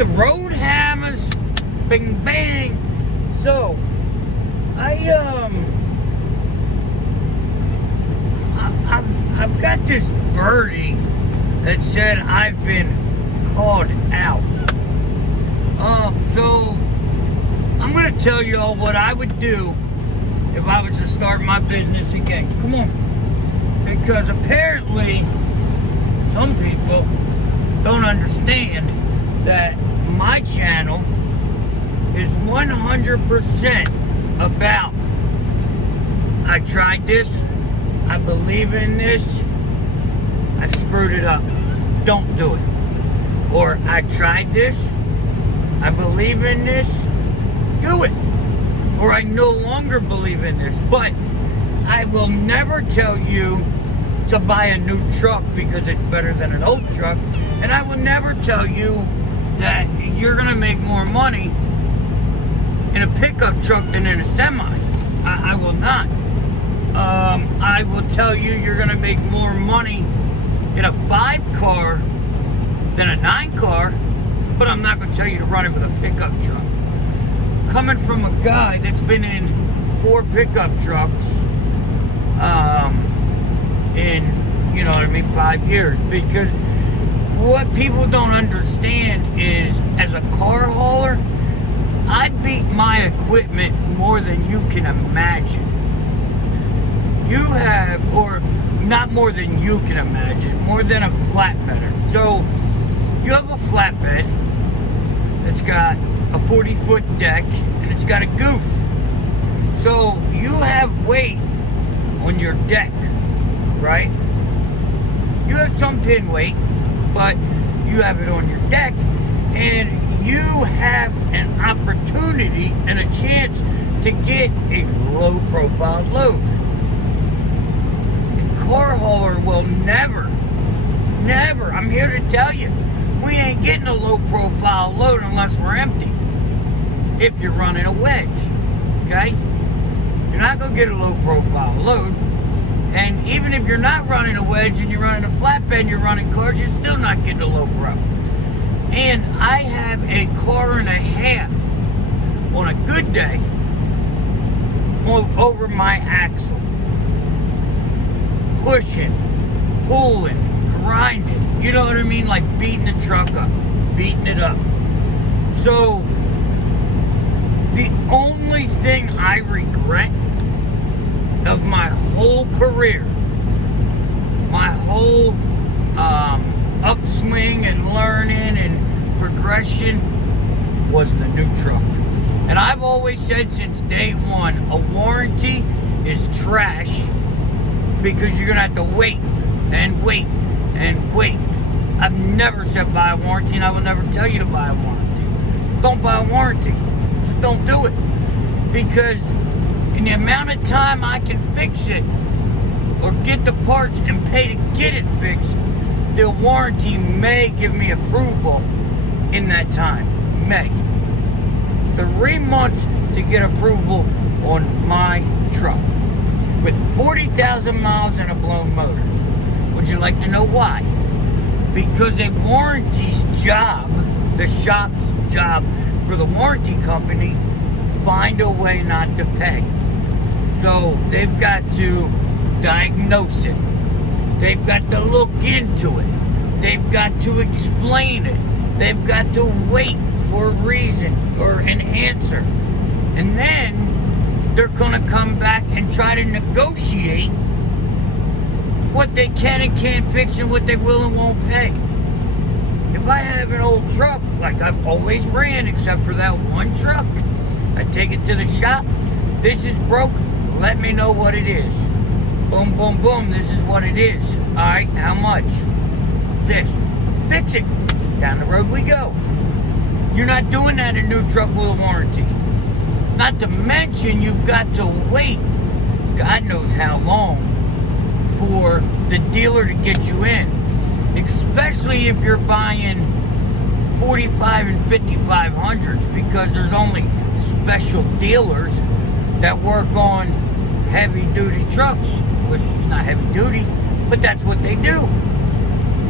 the road hammers, bing bang. So I've got this birdie that said I've been called out. So I'm gonna tell you all what I would do if I was to start my business again. Come on. Because apparently some people don't understand that my channel is 100% about I tried this, I believe in this, I screwed it up, don't do it. Or I tried this, I believe in this, do it. Or I no longer believe in this. But I will never tell you to buy a new truck because it's better than an old truck. And I will never tell you that you're gonna make more money in a pickup truck than in a semi. I will not. I will tell you you're gonna make more money in a 5-car than a 9-car, but I'm not gonna tell you to run it with a pickup truck. Coming from a guy that's been in 4 pickup trucks in, 5 years, because what people don't understand is, as a car hauler, I beat my equipment more than you can imagine. You have, or not more than you can imagine, more than a flatbedder. So you have a flatbed that's got a 40-foot deck and it's got a goof. So you have weight on your deck, right? You have some pin weight, but you have it on your deck, and you have an opportunity and a chance to get a low profile load. A car hauler will never, I'm here to tell you, we ain't getting a low profile load unless we're empty. If you're running a wedge, okay? You're not gonna get a low profile load. And even if you're not running a wedge and you're running a flatbed and you're running cars, you're still not getting a low pro. And I have a car and a half on a good day over my axle. Pushing, pulling, grinding. You know what I mean? Like beating the truck up, beating it up. So the only thing I regret of my whole career, my whole upswing and learning and progression, was the new truck. And I've always said since day one, a warranty is trash because you're gonna have to wait and wait and wait. I've never said buy a warranty, and I will never tell you to buy a warranty. Don't buy a warranty. Just don't do it. Because in the amount of time I can fix it or get the parts and pay to get it fixed, the warranty may give me approval in that time. May. 3 months to get approval on my truck with 40,000 miles and a blown motor. Would you like to know why? Because a warranty's job, the shop's job for the warranty company, find a way not to pay. So they've got to diagnose it. They've got to look into it. They've got to explain it. They've got to wait for a reason or an answer. And then they're gonna come back and try to negotiate what they can and can't fix and what they will and won't pay. If I have an old truck, like I've always ran, except for that one truck, I take it to the shop. This is broke. Let me know what it is. Boom, boom, boom. This is what it is. All right, how much? This. Fix it. Down the road we go. You're not doing that in a new truck with a warranty. Not to mention, you've got to wait, God knows how long, for the dealer to get you in. Especially if you're buying 45 and 5500s, because there's only special dealers that work on heavy duty trucks, which is not heavy duty, but that's what they do.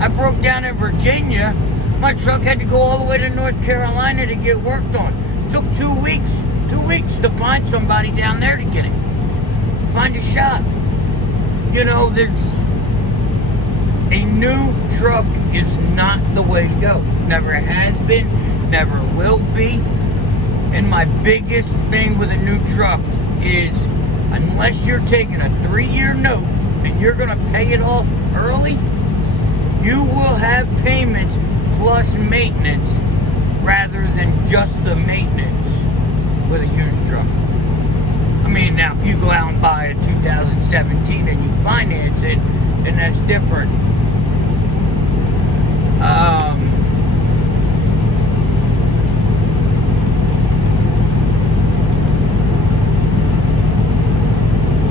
I broke down in Virginia My truck had to go all the way to North Carolina to get worked on. Took 2 weeks. 2 weeks to find somebody down there to get it. Find a shop. You know, a new truck is not the way to go. Never has been, never will be. And my biggest thing with a new truck is, unless you're taking a 3-year note and you're going to pay it off early, you will have payments plus maintenance rather than just the maintenance with a used truck. I mean, now if you go out and buy a 2017 and you finance it, then that's different.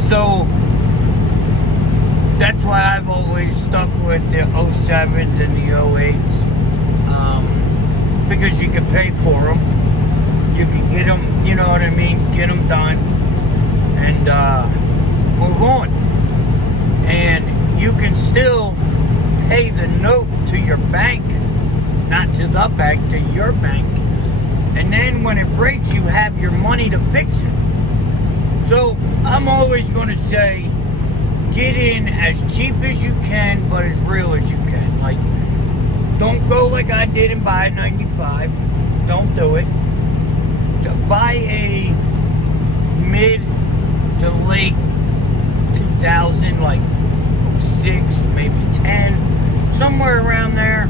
So that's why I've always stuck with the 07s and the 08s, because you can pay for them, you can get them, you know what I mean, get them done, and move on. And you can still pay the note to your bank, not to the bank, to your bank, and then when it breaks, you have your money to fix it. So I'm always going to say, get in as cheap as you can, but as real as you can. Like, don't go like I did and buy a 95. Don't do it. Buy a mid to late 2000, like 6, maybe 10, somewhere around there.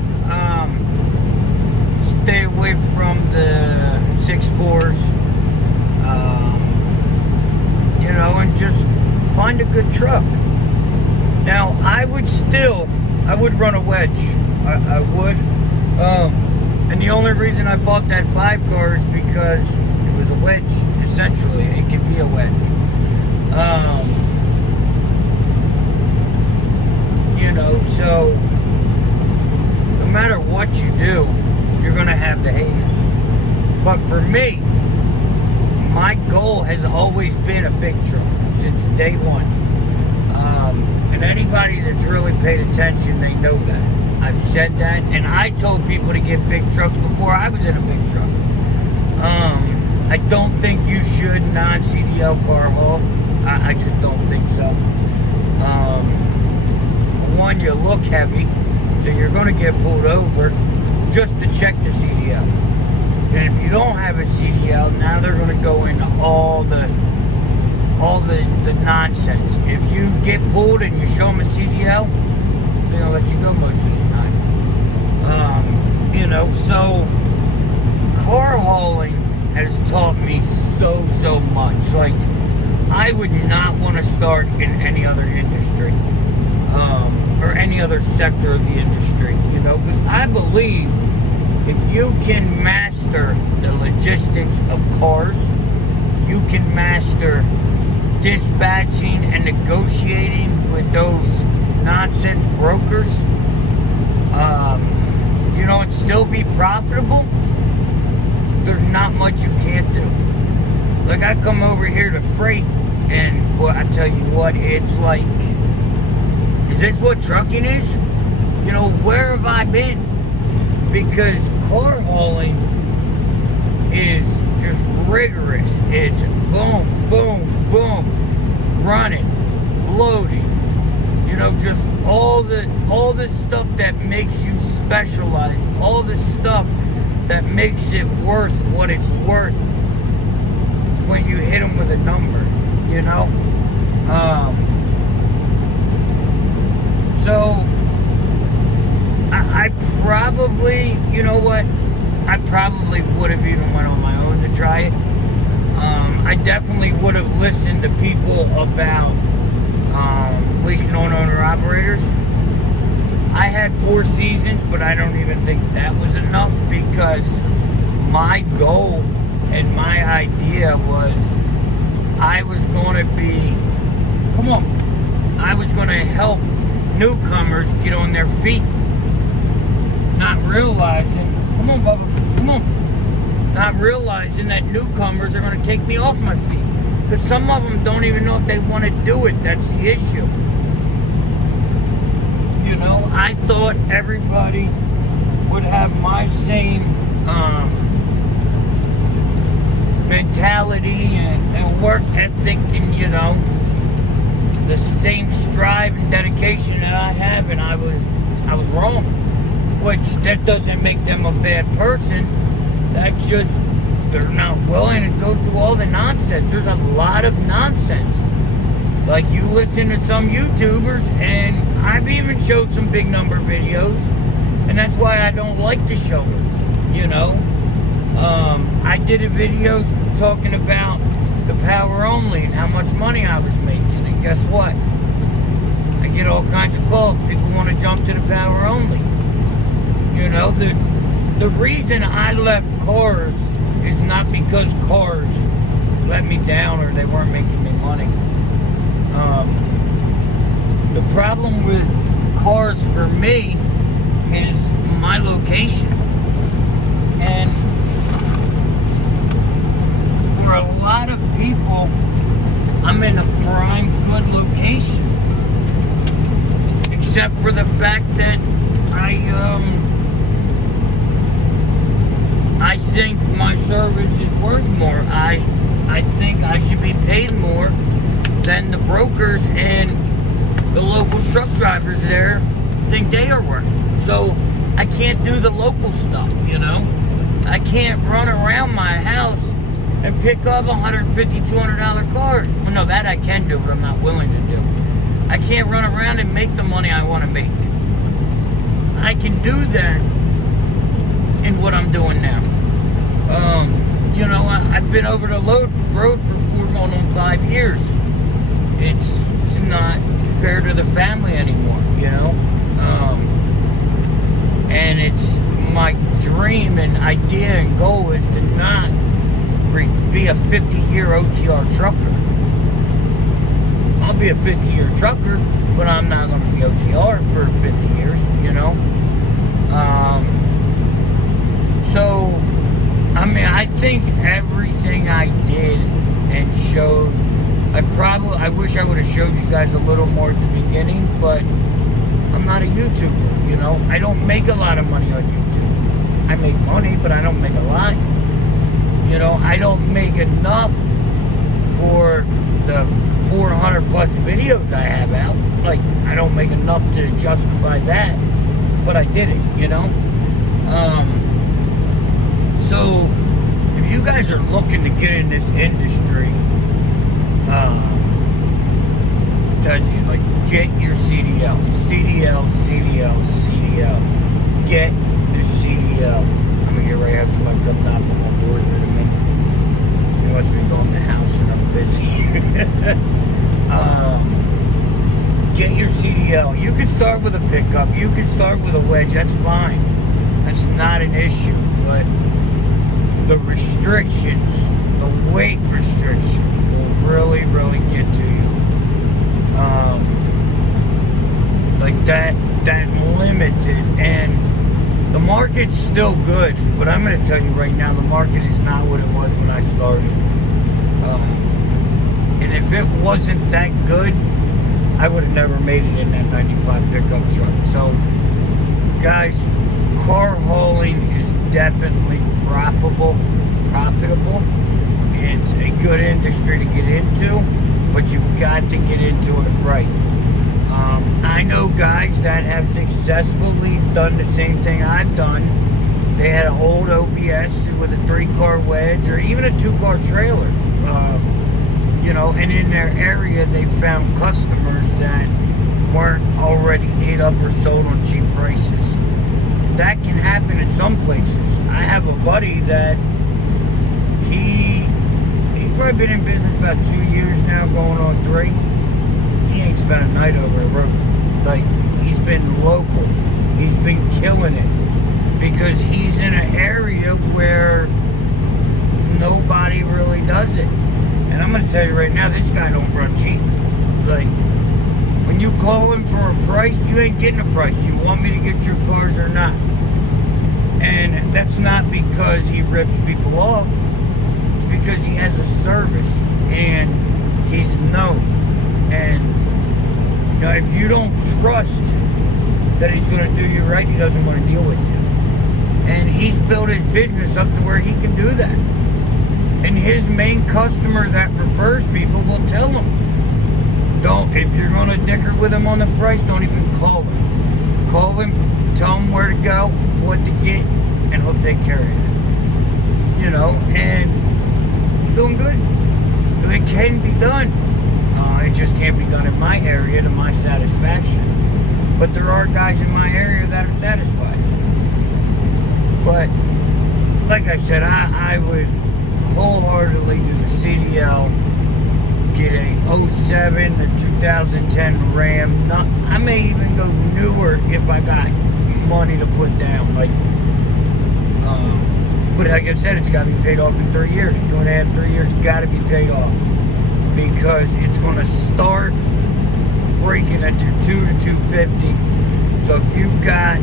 Stay away from the 6.4s. You know, and just find a good truck. Now, I would run a wedge. I would. And the only reason I bought that 5 car is because it was a wedge, essentially. It can be a wedge. You know, so no matter what you do, you're going to have the haters. But for me, my goal has always been a big truck since day one. And anybody that's really paid attention, they know that. I've said that, and I told people to get big trucks before I was in a big truck. I don't think you should non-CDL car haul. I just don't think so. One, you look heavy, so you're going to get pulled over just to check the CDL. And if you don't have a CDL, now they're going to go into all the nonsense. If you get pulled and you show them a CDL, they're going to let you go most of the time. You know, so car hauling has taught me so much. Like, I would not want to start in any other industry, or any other sector of the industry, you know, because I believe if you can master the logistics of cars, you can master dispatching and negotiating with those nonsense brokers, you know, and still be profitable. There's not much you can't do. Like, I come over here to freight, and boy, I tell you what, it's like, is this what trucking is? You know, where have I been? Because car hauling is just rigorous. It's boom, boom, boom, running, loading. You know, just all the stuff that makes you specialize, all the stuff that makes it worth what it's worth when you hit them with a number, you know? So, I probably, you know what? I probably would have even went on my own to try it. I definitely would have listened to people about leasing on owner-operators. I had 4 seasons, but I don't even think that was enough, because my goal and my idea was I was going to be, I was going to help newcomers get on their feet, not realizing, not realizing that newcomers are going to take me off my feet, because some of them don't even know if they want to do it. That's the issue. You know, I thought everybody would have my same mentality and work ethic and, you know, the same strive and dedication that I have, and I was wrong. Which, that doesn't make them a bad person. That's just, they're not willing to go through all the nonsense. There's a lot of nonsense. Like, you listen to some YouTubers, and I've even showed some big number videos, and that's why I don't like to show it, you know. I did a video talking about the power only and how much money I was making, and guess what? I get all kinds of calls. People want to jump to the power only. You know, the reason I left cars is not because cars let me down or they weren't making me money. The problem with cars for me is my location. And for a lot of people, I'm in a prime good location. Except for the fact that I think my service is worth more. I think I should be paid more than the brokers and the local truck drivers there think they are worth. So I can't do the local stuff, you know. I can't run around my house and pick up $150, $200 cars. Well, no, that I can do, but I'm not willing to do. I can't run around and make the money I want to make. I can do that in what I'm doing now. You know, I've been over the road for 4 going on 5 years. It's not fair to the family anymore, you know. And it's my dream and idea and goal is to not be a 50-year OTR trucker. I'll be a 50-year trucker, but I'm not going to be OTR for 50 years, you know. So, I mean, I think everything I did and showed, I wish I would have showed you guys a little more at the beginning, but I'm not a YouTuber, you know. I don't make a lot of money on YouTube. I make money, but I don't make a lot. You know, I don't make enough for the 400 plus videos I have out. Like, I don't make enough to justify that, but I did it, you know. So if you guys are looking to get in this industry, tell you, like, get your CDL. Get the CDL. I'm gonna get ready to have somebody come knock on my door in a minute. She wants me to go in the house and I'm busy. Get your CDL. You can start with a pickup. You can start with a wedge. That's fine. That's not an issue. But the restrictions, the weight restrictions will really, really get to you. Like that limits it. And the market's still good, but I'm going to tell you right now, the market is not what it was when I started. And if it wasn't that good, I would have never made it in that 95 pickup truck. So, guys, car hauling is definitely profitable. It's a good industry to get into, but you've got to get into it right. I know guys that have successfully done the same thing I've done. They had an old OBS with a 3-car wedge or even a 2-car trailer. You know, and in their area they found customers that weren't already ate up or sold on cheap prices. That can happen in some places. I have a buddy that he's probably been in business about 2 years now, going on 3. He ain't spent a night over the road. Like, he's been local. He's been killing it because he's in an area where nobody really does it. And I'm going to tell you right now, this guy don't run cheap. Like, when you call him for a price, you ain't getting a price. You want me to get your cars or not? And that's not because he rips people off. It's because he has a service and he's known. And you know, if you don't trust that he's going to do you right, he doesn't want to deal with you. And he's built his business up to where he can do that. And his main customer that refers people will tell him, if you're going to dicker with him on the price, don't even call him. Call him, tell him where to go, what to get, and he'll take care of you. You know, and he's doing good. So it can be done. It just can't be done in my area to my satisfaction. But there are guys in my area that are satisfied. But, like I said, I would wholeheartedly do the CDL, get a 07 to 2010 Ram. I may even go newer if I got money to put down. But like I said, it's got to be paid off in 3 years. 2.5, 3 years, got to be paid off. Because it's going to start breaking at 2 to 250. So if you've got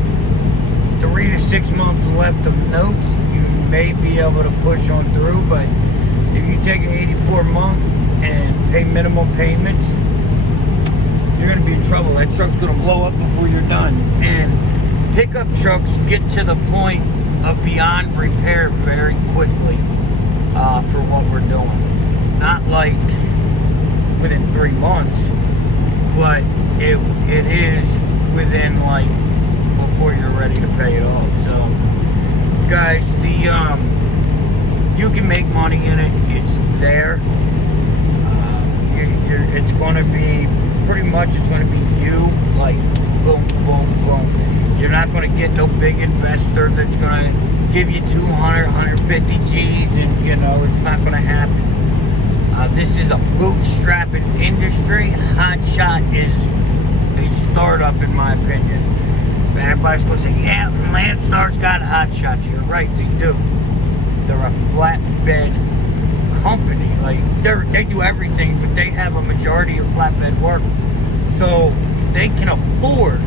3 to 6 months left of notes, you may be able to push on through. But if you take an 84 month and pay minimal payments, you're going to be in trouble. That truck's going to blow up before you're done. And pickup trucks get to the point of beyond repair very quickly for what we're doing. Not like within 3 months, but it is within like before you're ready to pay it off. So guys, you can make money in it. It's there. It's going to be pretty much, it's going to be you, like boom, boom, boom. You're not going to get no big investor that's going to give you 200, 150 G's, and you know it's not going to happen. This is a bootstrapping industry. Hotshot is a startup, in my opinion. Everybody's going to say, yeah, Landstar's got Hotshots here. Right, they do. They're a flatbed company. Like, they do everything, but they have a majority of flatbed work. So they can afford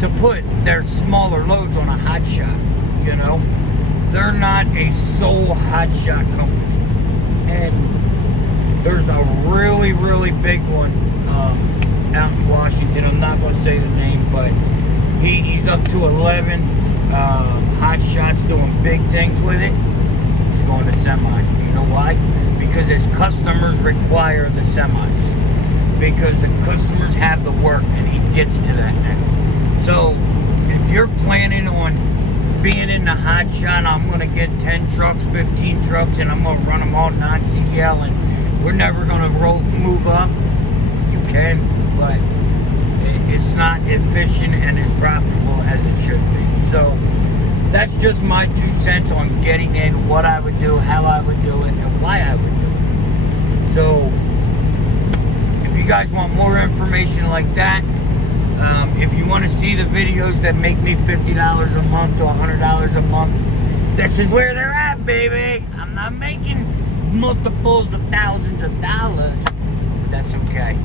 to put their smaller loads on a Hotshot, you know? They're not a sole Hotshot company. And there's a really, really big one out in Washington. I'm not going to say the name, but he's up to 11 Hotshots doing big things with it. He's going to semis. Do you know why? Because his customers require the semis. Because the customers have the work, and he gets to that now. So if you're planning on being in the Hotshot, I'm going to get 10 trucks, 15 trucks, and I'm going to run them all non-CDL, and we're never going to move up. You can, but it's not efficient and as profitable as it should be. So that's just my 2 cents on getting in, what I would do, how I would do it, and why I would do it. So if you guys want more information like that, if you want to see the videos that make me $50 a month to $100 a month, this is where they're at, baby. I'm not making multiples of thousands of dollars, but that's okay.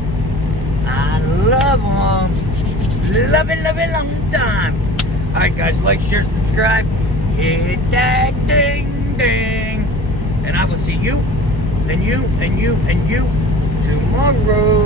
I love them. Love it, long time. Alright guys, like, share, subscribe, hit that ding ding, and I will see you, and you, and you, and you tomorrow.